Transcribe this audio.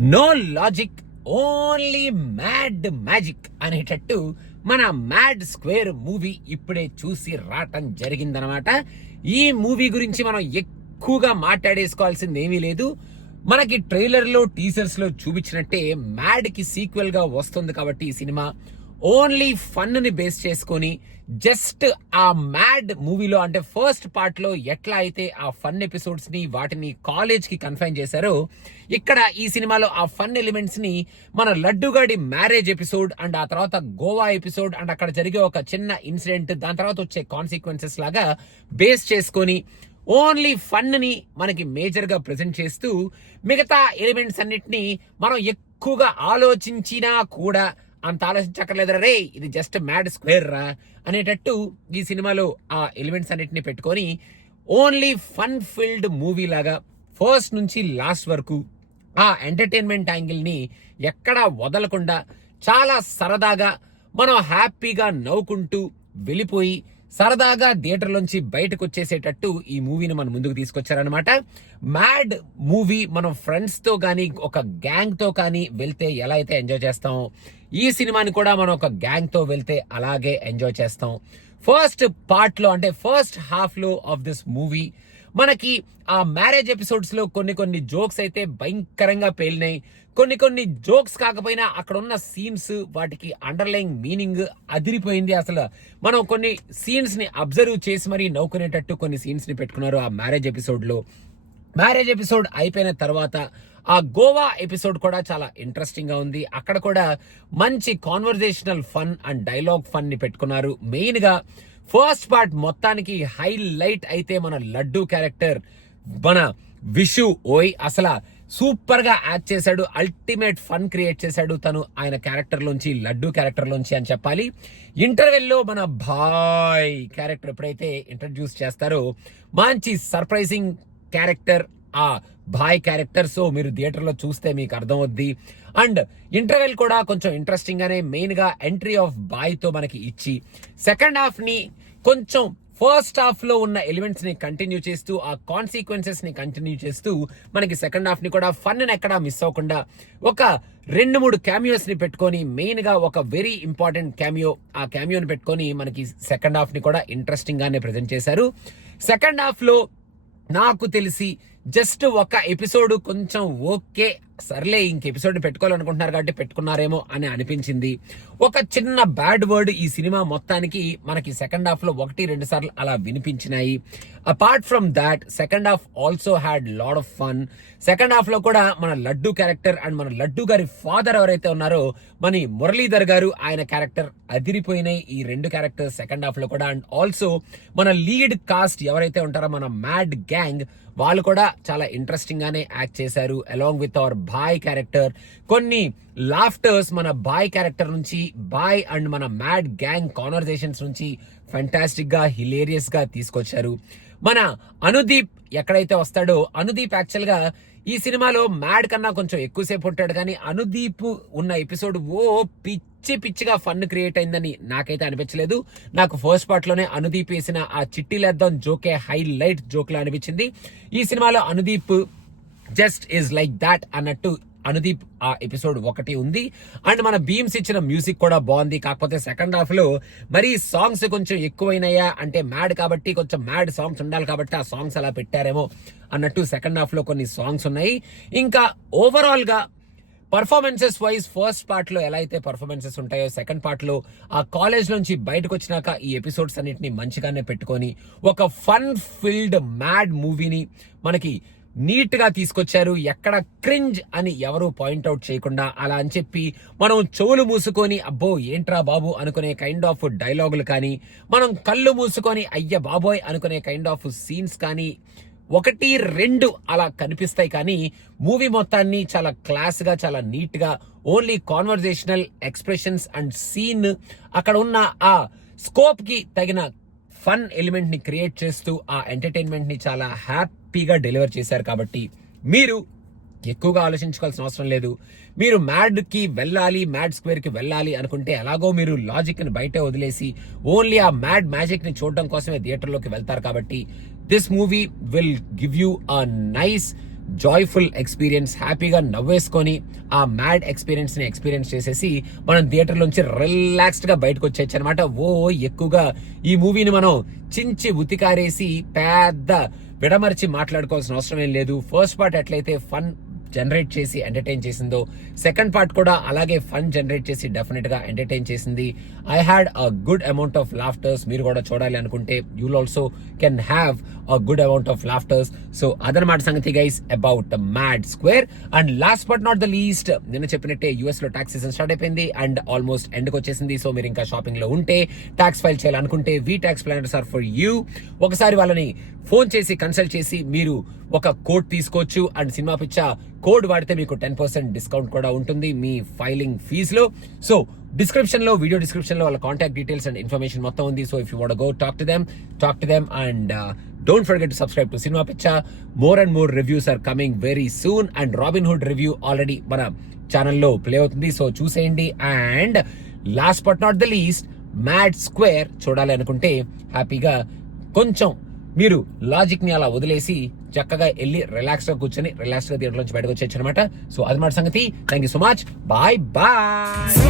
No logic only mad magic అనేటట్టు మన mad square movie ఇప్పుడే చూసి రావటం జరిగిందనమాట. ఈ మూవీ గురించి మనం ఎక్కువగా మాట్లాడేసుకోవాల్సింది ఏమీ లేదు. మనకి ట్రైలర్ లో టీజర్స్ లో చూపించినట్టే మ్యాడ్ కి సీక్వెల్ గా వస్తుంది కాబట్టి ఈ సినిమా ఓన్లీ ఫన్ ని బేస్ చేసుకొని జస్ట్ ఆ మ్యాడ్ మూవీలో అంటే ఫస్ట్ పార్ట్ లో ఎట్లా అయితే ఆ ఫన్ ఎపిసోడ్స్ ని వాటిని కాలేజ్ కి కన్ఫైన్ చేశారో ఇక్కడ ఈ సినిమాలో ఆ ఫన్ ఎలిమెంట్స్ ని మన లడ్డుగాడి మ్యారేజ్ ఎపిసోడ్ అండ్ ఆ తర్వాత గోవా ఎపిసోడ్ అండ్ అక్కడ జరిగే ఒక చిన్న ఇన్సిడెంట్ దాని తర్వాత వచ్చే కాన్సిక్వెన్సెస్ లాగా బేస్ చేసుకొని ఓన్లీ ఫన్ ని మనకి మేజర్ గా ప్రెజెంట్ చేస్తూ మిగతా ఎలిమెంట్స్ అన్నిటిని మనం ఎక్కువగా ఆలోచించినా కూడా అంత ఆలోచించక్కర్లేదురా రే, ఇది జస్ట్ మ్యాడ్ స్క్వేర్ రా అనేటట్టు ఈ సినిమాలో ఆ ఎలిమెంట్స్ అన్నిటిని పెట్టుకొని ఓన్లీ ఫన్ ఫిల్డ్ మూవీ లాగా ఫస్ట్ నుంచి లాస్ట్ వరకు ఆ ఎంటర్టైన్మెంట్ యాంగిల్ ని ఎక్కడా వదలకుండా చాలా సరదాగా మనం హ్యాపీగా నవ్వుకుంటూ వెళ్ళిపోయి సరదాగా థియేటర్లోంచి బయటకు వచ్చేసేటట్టు ఈ మూవీని మన ముందుకు తీసుకొచ్చారనమాట. మ్యాడ్ మూవీ మనం ఫ్రెండ్స్ తో కానీ ఒక గ్యాంగ్ తో కానీ వెళ్తే ఎలా అయితే ఎంజాయ్ చేస్తామో ఈ సినిమాని కూడా మనం ఒక గ్యాంగ్ తో వెళ్తే అలాగే ఎంజాయ్ చేస్తాం. ఫస్ట్ పార్ట్ లో అంటే ఫస్ట్ హాఫ్ లో ఆఫ్ దిస్ మూవీ మనకి ఆ మ్యారేజ్ ఎపిసోడ్స్ లో కొన్ని జోక్స్ అయితే భయంకరంగా పేలినాయి. కొన్ని జోక్స్ కాకపోయినా అక్కడ ఉన్న సీన్స్ వాటికి అండర్లైన్ మీనింగ్ అదిరిపోయింది. అసలు మనం కొన్ని సీన్స్ ని అబ్జర్వ్ చేసి మరీ నవ్వుకునేటట్టు కొన్ని సీన్స్ ని పెట్టుకున్నారు ఆ మ్యారేజ్ ఎపిసోడ్ లో. మ్యారేజ్ ఎపిసోడ్ అయిపోయిన తర్వాత ఆ గోవా ఎపిసోడ్ కూడా చాలా ఇంట్రెస్టింగ్ గా ఉంది. అక్కడ కూడా మంచి conversational fun and dialogue fun ని పెట్టుకున్నారు. మెయిన్ గా ఫస్ట్ పార్ట్ మొత్తానికి హైలైట్ అయితే మన లడ్డు క్యారెక్టర్ మన విషు ఓయ్ అసలు సూపర్ గా యాక్ట్ చేశాడు. అల్టిమేట్ ఫన్ క్రియేట్ చేశాడు తను ఆయన క్యారెక్టర్ లోంచి, లడ్డు క్యారెక్టర్ లోంచి అని చెప్పాలి. ఇంటర్వెల్ లో మన భాయ్ క్యారెక్టర్ ఎప్పుడైతే ఇంట్రడ్యూస్ చేస్తారో మంచి సర్ప్రైజింగ్ క్యారెక్టర్ ఆ భాయ్ క్యారెక్టర్. సో మీరు థియేటర్ లో చూస్తే మీకు అర్థం అవుద్ది. అండ్ ఇంటర్వెల్ కూడా కొంచెం ఇంట్రెస్టింగ్ గానే మెయిన్ గా ఎంట్రీ ఆఫ్ బాయ్ తో మనకి ఇచ్చి సెకండ్ హాఫ్ ని కొంచెం ఫస్ట్ హాఫ్ లో ఉన్న ఎలిమెంట్స్ ని కంటిన్యూ చేస్తూ ఆ కాన్సిక్వెన్సెస్ ని కంటిన్యూ చేస్తూ మనకి సెకండ్ హాఫ్ ని కూడా ఫన్ ని ఎక్కడా మిస్ అవ్వకుండా ఒక 2-3 క్యామియోస్ ని పెట్టుకొని మెయిన్ గా ఒక వెరీ ఇంపార్టెంట్ క్యామియో ఆ క్యామియోని పెట్టుకొని మనకి సెకండ్ హాఫ్ ని కూడా ఇంట్రెస్టింగ్ గానే ప్రెజెంట్ చేశారు. సెకండ్ హాఫ్ లో నాకు తెలిసి జస్ట్ ఒక ఎపిసోడ్ కొంచెం ఓకే సర్లే ఇంక ఎపిసోడ్ పెట్టుకోవాలనుకుంటున్నారు కాబట్టి పెట్టుకున్నారేమో అని అనిపించింది. ఒక చిన్న బ్యాడ్ వర్డ్ ఈ సినిమా మొత్తానికి మనకి సెకండ్ హాఫ్ లో 1-2 సార్లు అలా వినిపించినాయి. Apart from that second half also had lot of fun. Second half లో కూడా మన లడ్డు క్యారెక్టర్ అండ్ మన లడ్డు గారి ఫాదర్ ఎవరైతే ఉన్నారో మన మురళీధర్ గారు ఆయన క్యారెక్టర్ అదిరిపోయినాయి. ఈ 2 క్యారెక్టర్స్ సెకండ్ హాఫ్ లో కూడా. అండ్ ఆల్సో మన లీడ్ కాస్ట్ ఎవరైతే ఉంటారో మన మ్యాడ్ గ్యాంగ్ వాళ్ళు కూడా చాలా ఇంట్రెస్టింగ్ గానే యాక్ట్ చేశారు along with our boy character. కొన్ని లాఫ్టర్స్ మన బాయ్ క్యారెక్టర్ నుంచి బాయ్ అండ్ మన మ్యాడ్ గ్యాంగ్ కాన్వర్జేషన్స్ నుంచి ఫెంటాస్టిక్ గా హిలేరియస్ గా తీసుకొచ్చారు. మన అనుదీప్ ఎక్కడైతే వస్తాడో అనుదీప్ యాక్చువల్ గా ఈ సినిమాలో మ్యాడ్ కన్నా కొంచెం ఎక్కువసేపు ఉంటాడు కానీ అనుదీప్ ఉన్న ఎపిసోడ్ పిచ్చిగా ఫన్ క్రియేట్ అయిందని నాకైతే అనిపించలేదు. నాకు ఫస్ట్ పార్ట్ లోనే అనుదీప్ వేసిన ఆ చిట్టీలేద్దాం జోకే హైలైట్ జోక్ లా అనిపించింది. ఈ సినిమాలో Anudeep just is like that అన్నట్టు అనుదీప్ ఆ ఎపిసోడ్ 1 ఉంది. అండ్ మన బీమ్స్ ఇచ్చిన మ్యూజిక్ కూడా బాగుంది. కాకపోతే సెకండ్ హాఫ్ లో మరి సాంగ్స్ కొంచెం ఎక్కువైనాయా అంటే మ్యాడ్ కాబట్టి కొంచెం మ్యాడ్ సాంగ్స్ ఉండాలి కాబట్టి ఆ సాంగ్స్ అలా పెట్టారేమో అన్నట్టు సెకండ్ హాఫ్ లో కొన్ని సాంగ్స్ ఉన్నాయి. ఇంకా ఓవరాల్ గా పర్ఫార్మెన్సెస్ వైజ్ ఫస్ట్ పార్ట్ లో ఎలా అయితే పర్ఫార్మెన్సెస్ ఉంటాయో సెకండ్ పార్ట్ లో ఆ కాలేజ్ నుంచి బయటకు వచ్చినాక ఈ ఎపిసోడ్స్ అన్నిటిని మంచిగానే పెట్టుకొని ఒక ఫన్ ఫిల్డ్ మ్యాడ్ మూవీని మనకి నీట్ గా తీసుకొచ్చారు. ఎక్కడ క్రింజ్ అని ఎవరు పాయింట్అవుట్ చేయకుండా అలా అని చెప్పి మనం చెవులు మూసుకొని అబ్బో ఏంట్రా బాబు అనుకునే కైండ్ ఆఫ్ డైలాగులు కానీ మనం కళ్ళు మూసుకొని అయ్య బాబోయ్ అనుకునే కైండ్ ఆఫ్ సీన్స్ కానీ 1-2 అలా కనిపిస్తాయి. కానీ మూవీ మొత్తాన్ని చాలా క్లాస్ గా చాలా నీట్ గా only conversational expressions and scene అక్కడ ఉన్న ఆ స్కోప్ కి తగిన ఫన్ ఎలిమెంట్ ని క్రియేట్ చేస్తూ ఆ ఎంటర్టైన్మెంట్ ని చాలా హ్యాపీగా డెలివర్ చేశారు. కాబట్టి మీరు ఎక్కువగా ఆలోచించుకోవాల్సిన అవసరం లేదు. మీరు మ్యాడ్ కి వెళ్ళాలి, మ్యాడ్ స్క్వేర్ కి వెళ్ళాలి అనుకుంటే ఎలాగో మీరు లాజిక్ ని బయటే వదిలేసి ఓన్లీ ఆ మ్యాడ్ మ్యాజిక్ ని చూడడం కోసమే థియేటర్ లోకి వెళ్తారు. కాబట్టి this movie will give you a nice joyful experience, హ్యాపీగా నవ్వేసుకొని ఆ మ్యాడ్ ఎక్స్పీరియన్స్ చేసేసి మనం థియేటర్ లోంచి రిలాక్స్డ్ గా బయటకు వచ్చేయచ్చు అనమాట. ఎక్కువగా ఈ మూవీని మనం చించి ఉతికారేసి పెద్ద విడమర్చి మాట్లాడుకోవాల్సిన అవసరం ఏం లేదు. ఫస్ట్ పార్ట్ ఎట్లయితే ఫన్ జనరేట్ చేసి ఎంటర్టైన్ చేసిందో, సెకండ్ పార్ట్ కూడా అలాగే ఫన్ జనరేట్ చేసి డెఫినెట్ గా ఎంటర్టైన్ చేసింది. I had a good amount of laughters. మీరు కూడా చూడాలి అనుకుంటే you'll also can have a good amount of laughters. So అదనమాట సంగతి guys about mad square. And last but not the least, నిన్న చెప్పినట్టే యూఎస్ లో ట్యాక్స్ సీజన్ స్టార్ట్ అయిపోయింది అండ్ ఆల్మోస్ట్ ఎండ్కి వచ్చేసింది. సో మీరు ఇంకా షాపింగ్ లో ఉంటే, ట్యాక్స్ ఫైల్ చేయాలనుకుంటే we tax planners are for you. ఒకసారి వాళ్ళని ఫోన్ చేసి కన్సల్ట్ చేసి మీరు ఒక కోడ్ తీసుకోవచ్చు అండ్ సినిమా పిచ్చ కోడ్ వాడితే మీకు 10% డిస్కౌంట్ కూడా ఉంటుంది మీ ఫైలింగ్ ఫీజులో. సో వీడియో డిస్క్రిప్షన్ లో వాళ్ళ కాంటాక్ట్ డీటెయిల్స్ అండ్ ఇన్ఫర్మేషన్ మొత్తం ఉంది. So if you want go talk to them and don't forget to subscribe to cinema పిచ్చ. More and more reviews are coming very soon and Robin Hood review already మన ఛానల్లో play అవుతుంది. So చూసేయండి. And last but not the least, mad square చూడాలి అనుకుంటే హ్యాపీగా కొంచెం మీరు లాజిక్ ని అలా వదిలేసి చక్కగా వెళ్ళి రిలాక్స్ గా కూర్చొని రిలాక్స్ గా థియేటర్ నుంచి బయటకు వచ్చేయచ్చు అనమాట. సో అది మాట సంగతి. Thank you so much. Bye bye.